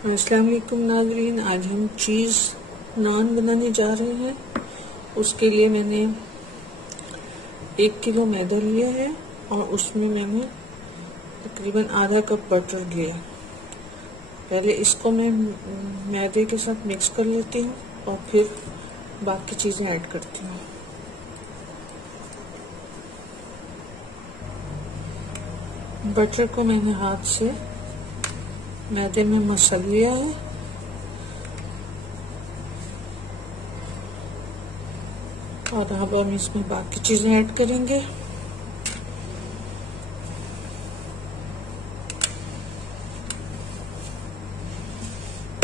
अस्सलाम वालेकुम नाज़रीन, आज हम चीज़ नान बनाने जा रहे हैं। उसके लिए मैंने 1 किलो मैदा लिया है और उसमें मैंने तकरीबन आधा कप बटर लिया। पहले इसको मैं मैदे के साथ मिक्स कर लेती हूँ और फिर बाकी चीज़ें ऐड करती हूँ। बटर को मैंने हाथ से मैदे में मसल लिया है और अब हम इसमें बाकी चीजें ऐड करेंगे।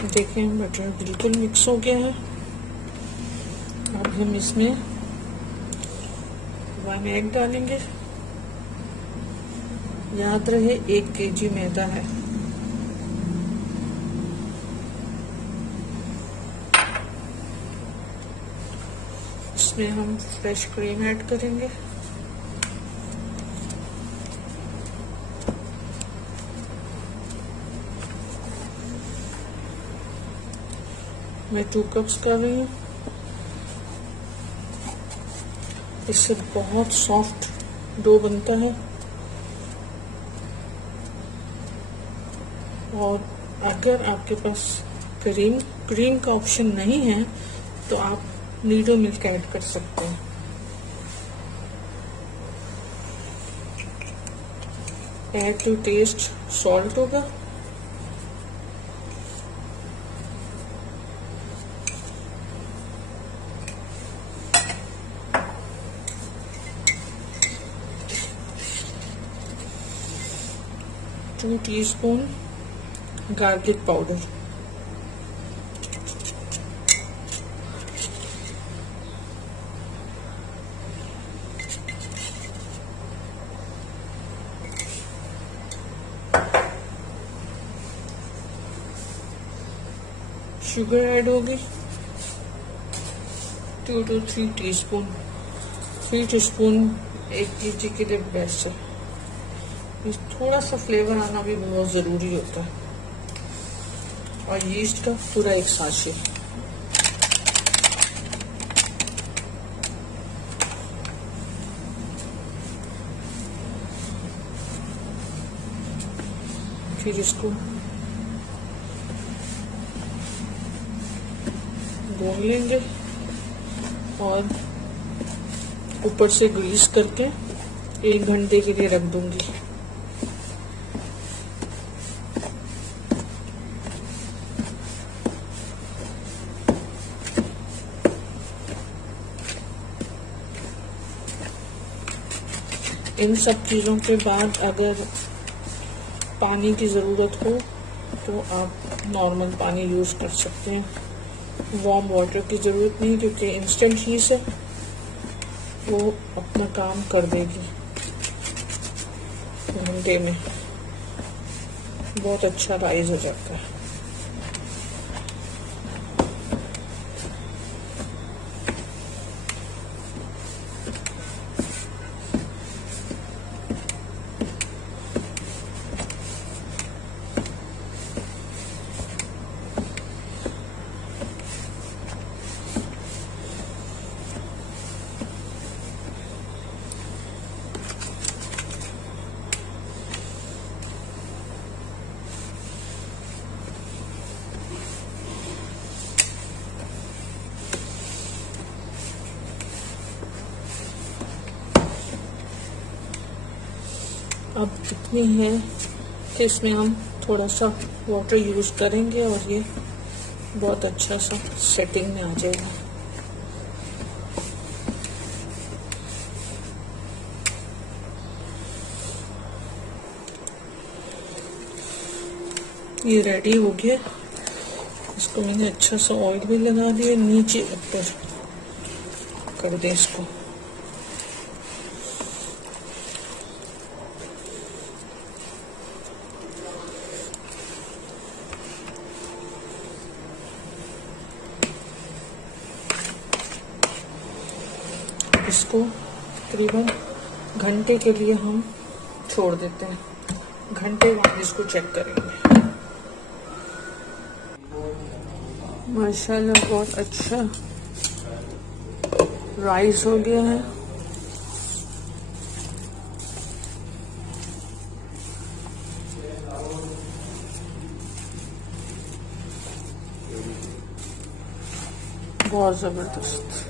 देखें बटर बिल्कुल मिक्स हो गया है। अब हम इसमें 1 एग डालेंगे। याद रहे 1 kg मैदा है। इसमें हम फ्रेश क्रीम ऐड करेंगे। मैं 2 कप्स कर रही हूँ। इससे बहुत सॉफ्ट डो बनता है और अगर आपके पास क्रीम का ऑप्शन नहीं है तो आप नीडो मिल्क ऐड कर सकते हैं। ऐड टू टेस्ट सॉल्ट होगा। Two teaspoon garlic powder, sugar add होगी 2 to 3 टीस्पून। 3 टीस्पून 1 kg के लिए बेस्ट है। थोड़ा सा फ्लेवर आना भी बहुत जरूरी होता है। और यीस्ट का पूरा 1 साशे। फिर इसको भून लेंगे और ऊपर से ग्रीस करके 1 घंटे के लिए रख दूंगी। इन सब चीजों के बाद अगर पानी की जरूरत हो तो आप नॉर्मल पानी यूज कर सकते हैं। वार्म वाटर की जरूरत नहीं, क्योंकि इंस्टेंट हीट है, वो अपना काम कर देगी। घंटे में बहुत अच्छा राइज हो जाता है। अब इतनी है कि इसमें हम थोड़ा सा वाटर यूज करेंगे और ये बहुत अच्छा सा सेटिंग में आ जाएगा। ये रेडी हो गया। इसको मैंने अच्छा सा ऑयल भी लगा दिया, नीचे ऊपर कर दे इसको। इसको तकरीबन घंटे के लिए हम छोड़ देते हैं। घंटे बाद इसको चेक करेंगे। माशाल्लाह बहुत अच्छा राइस हो गया है। बहुत जबरदस्त।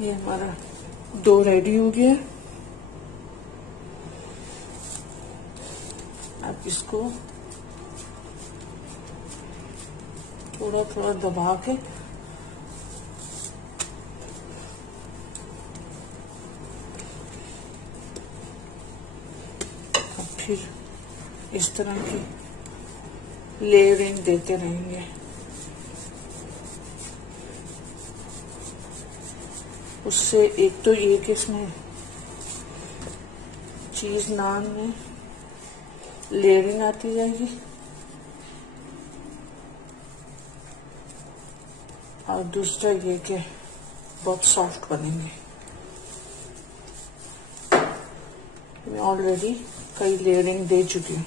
ये हमारा डो रेडी हो गया। अब इसको थोड़ा थोड़ा दबा के अब फिर इस तरह की लेयरिंग देते रहेंगे। उससे एक तो ये कि इसमें चीज नान में लेयरिंग आती जाएगी और दूसरा ये कि बहुत सॉफ्ट बनेंगे। मैं ऑलरेडी कई लेयरिंग दे चुकी हूँ।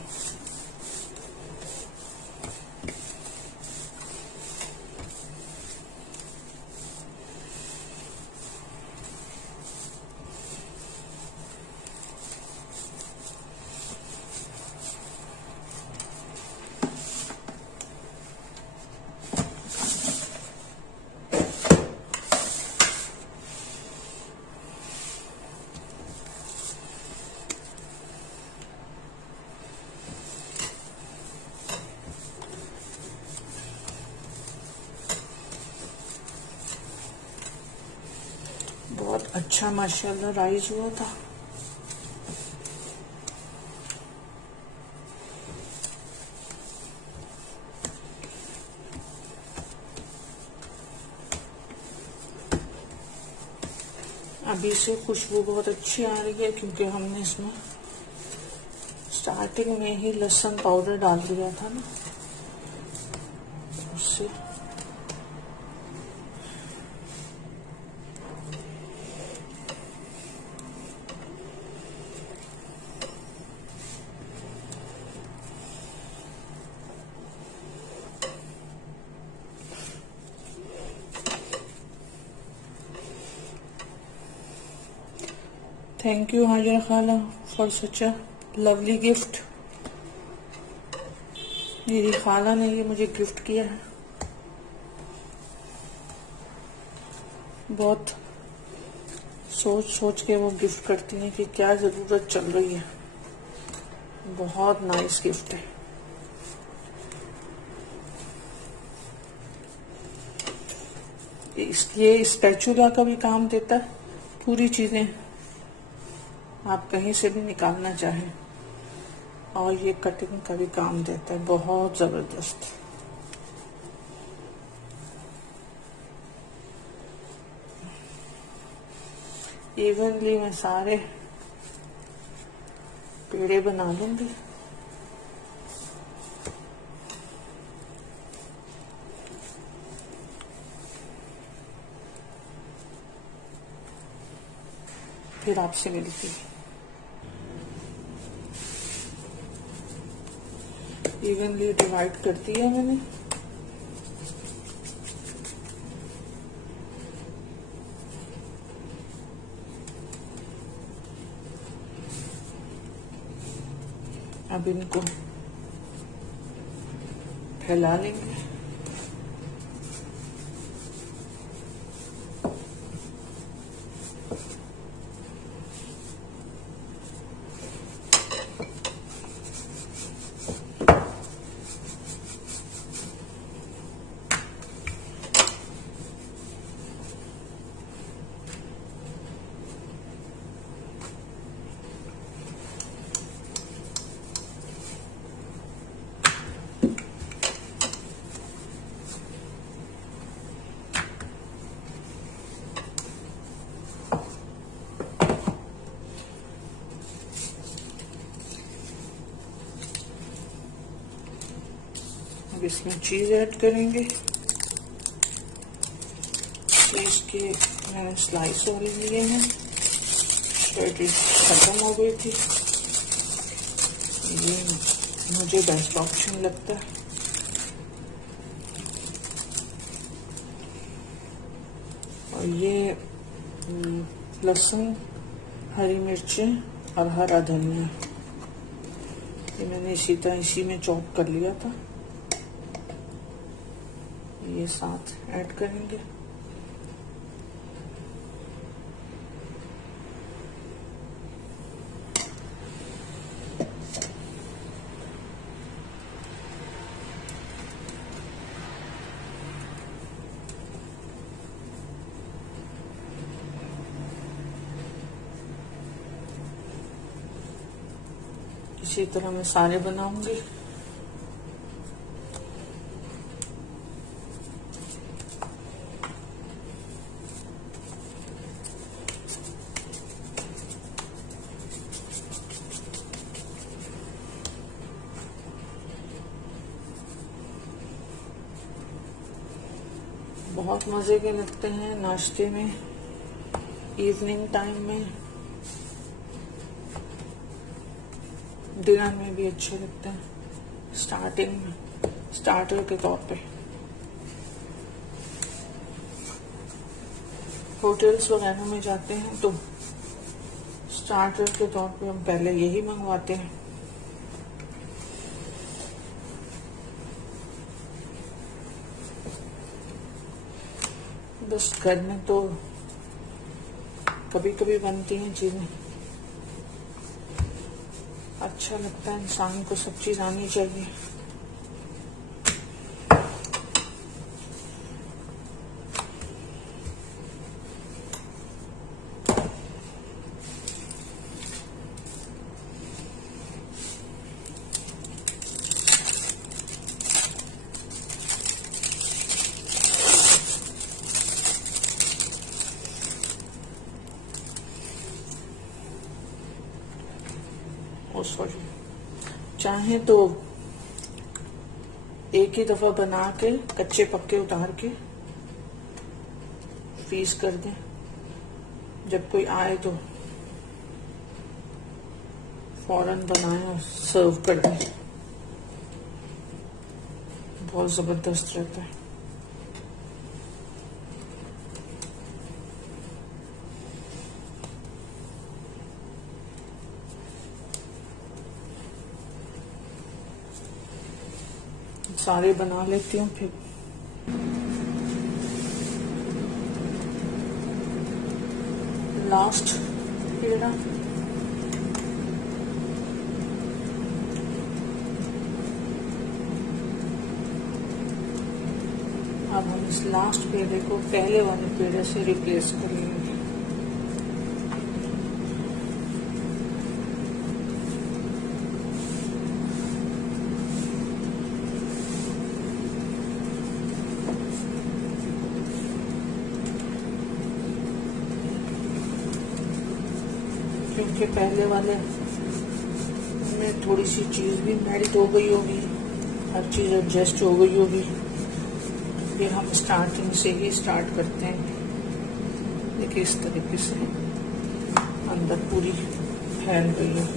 बहुत अच्छा माशाल्लाह राइस हुआ था। अभी से खुशबू बहुत अच्छी आ रही है क्योंकि हमने इसमें स्टार्टिंग में ही लहसुन पाउडर डाल दिया था ना, उससे थैंक यू हाजिर खाला for such a lovely gift. मेरी खाला ने ये मुझे गिफ्ट किया है। बहुत सोच सोच के वो गिफ्ट करती हैं कि क्या जरूरत चल रही है। बहुत नाइस गिफ्ट है। ये स्पैचुला का भी काम देता है। पूरी चीजें आप कहीं से भी निकालना चाहें, और ये कटिंग का भी काम देता है। बहुत जबरदस्त। इवनली मैं सारे पेड़े बना लूंगी। फिर आपसे मिलती हूँ। इवनली डिवाइड कर दिया मैंने। अब इनको फैला लेंगे। अब इसमें चीज ऐड करेंगे। चीज के मैंने स्लाइस और लिए हैं, शर्ट खत्म हो गई थी। ये मुझे बेस्ट ऑप्शन लगता है। और ये लहसुन, हरी मिर्चें और हरा धनिया, ये मैंने इसी में चॉप कर लिया था, ये साथ ऐड करेंगे। इसी तरह मैं सारे बनाऊंगी। बहुत मजे के लगते हैं नाश्ते में, इवनिंग टाइम में, डिनर में भी अच्छे लगते हैं। स्टार्टर के तौर पे होटल्स वगैरह में जाते हैं तो स्टार्टर के तौर पे हम पहले यही मंगवाते हैं। बस घर में तो कभी कभी बनती हैं चीजें, अच्छा लगता है, इंसान को सब चीज आनी चाहिए। सॉरी, चाहे तो एक ही दफा बना के कच्चे पक्के उतार के फ्रीज कर दें, जब कोई आए तो फौरन बनाएं और सर्व कर दें, बहुत जबरदस्त रहता है। सारे बना लेती हूँ फिर। लास्ट पेड़ा, अब हम इस लास्ट पेड़े को पहले वाले पेड़े से रिप्लेस कर लेंगे। क्योंकि पहले वाले में थोड़ी सी चीज भी मेल्ट हो गई होगी, हर चीज एडजस्ट हो गई होगी। फिर हम स्टार्टिंग से ही स्टार्ट करते हैं। देखिए इस तरीके से अंदर पूरी फैल गई है।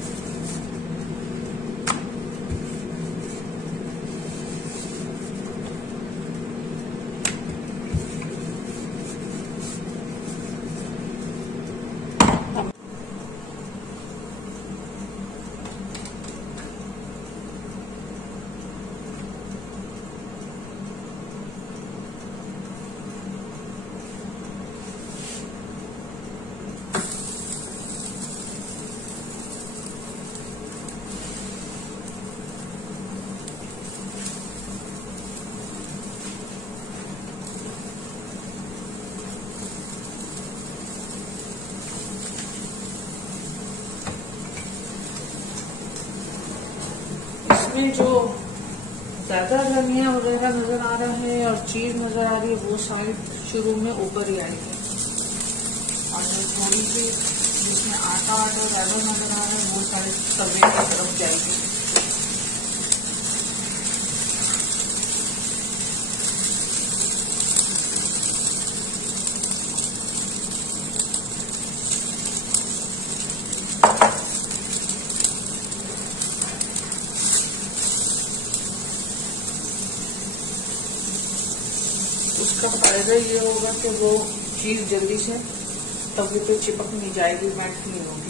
इसमें जो ज्यादा धनिया वगैरह नजर आ रहा है और चीज नजर आ रही है, वो साइड शुरू में ऊपर ही आएगी, और जो थोड़ी सी जिसमें आटा ज्यादा नजर आ रहा है वो साइड तवे की तरफ जाएगी। इसका फायदा ये होगा कि वो चीज जल्दी से तवे पे चिपक नहीं जाएगी, मेल्ट नहीं होगी।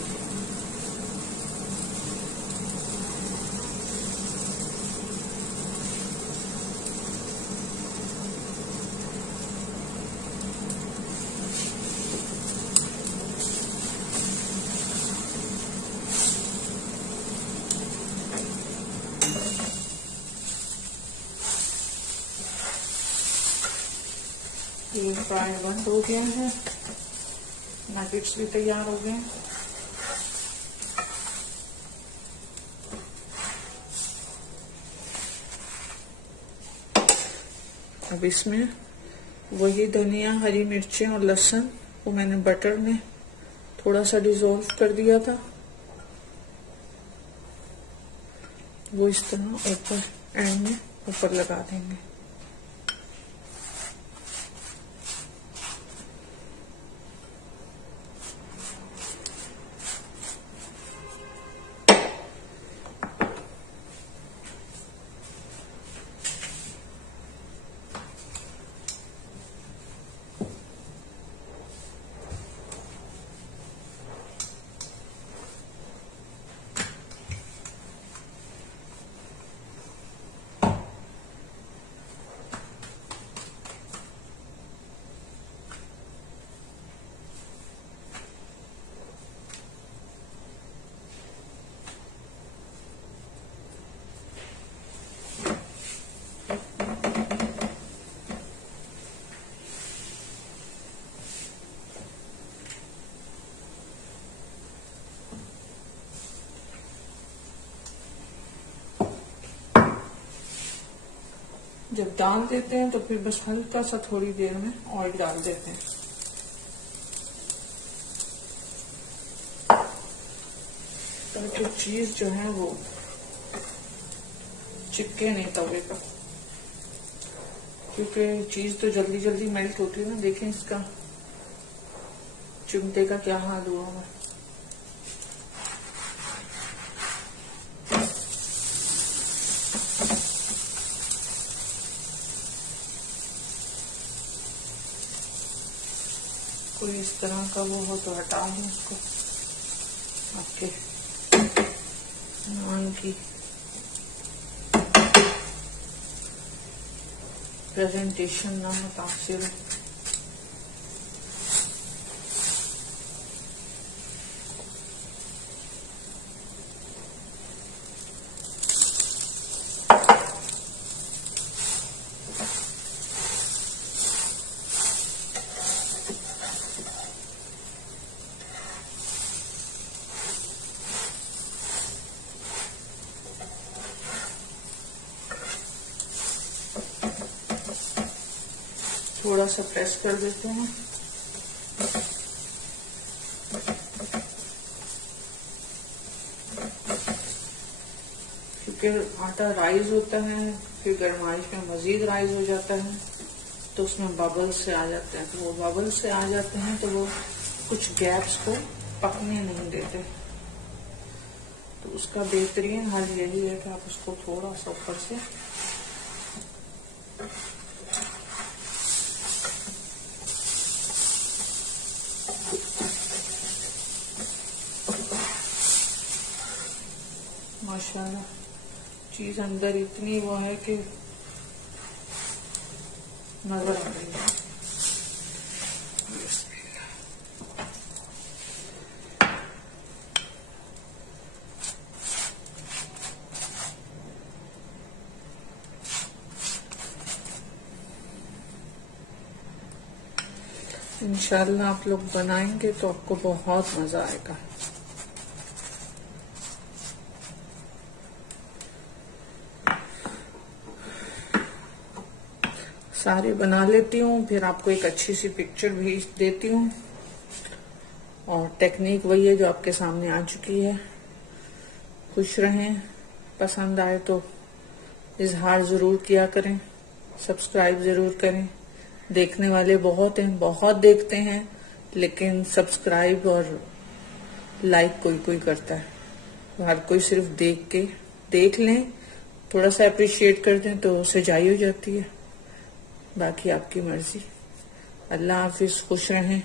ये फ्राई बंद हो गया है, नगेट्स भी तैयार हो गए। अब इसमें वही धनिया, हरी मिर्चें और लहसुन वो मैंने बटर में थोड़ा सा डिसॉल्व कर दिया था, वो इस तरह ऊपर एंड में ऊपर लगा देंगे। जब डाल देते हैं तो फिर बस हल्का सा थोड़ी देर में ऑयल डाल देते हैं, ताकि चीज जो है वो चिपके नहीं तवे पर, क्योंकि चीज तो जल्दी जल्दी मेल्ट होती है ना। देखें इसका चिमटे का क्या हाल हुआ है। कोई इस तरह का वो हो तो हटा दें उसको। आपके नान की प्रेजेंटेशन ना मुतासिर है। थोड़ा सा प्रेस कर देते हैं, क्योंकि आटा राइज होता है, फिर गरमाइश में मजीद राइज हो जाता है तो उसमें बबल्स से आ जाते हैं। तो वो बबल्स से आ जाते हैं तो वो कुछ गैप्स को पकने नहीं देते। तो उसका बेहतरीन हल यही है कि आप उसको थोड़ा सा ऊपर से माशाल्लाह चीज अंदर इतनी वो है कि नजर आ रही है। इंशाल्लाह आप लोग बनाएंगे तो आपको बहुत मजा आएगा। सारे बना लेती हूँ, फिर आपको एक अच्छी सी पिक्चर भेज देती हूँ। और टेक्निक वही है जो आपके सामने आ चुकी है। खुश रहें, पसंद आए तो इजहार जरूर किया करें, सब्सक्राइब जरूर करें। देखने वाले बहुत हैं, बहुत देखते हैं, लेकिन सब्सक्राइब और लाइक कोई कोई करता है। हर कोई सिर्फ देख लें, थोड़ा सा अप्रिशिएट कर दें तो सजाई हो जाती है। बाकी आपकी मर्जी। अल्लाह हाफिज, खुश रहें।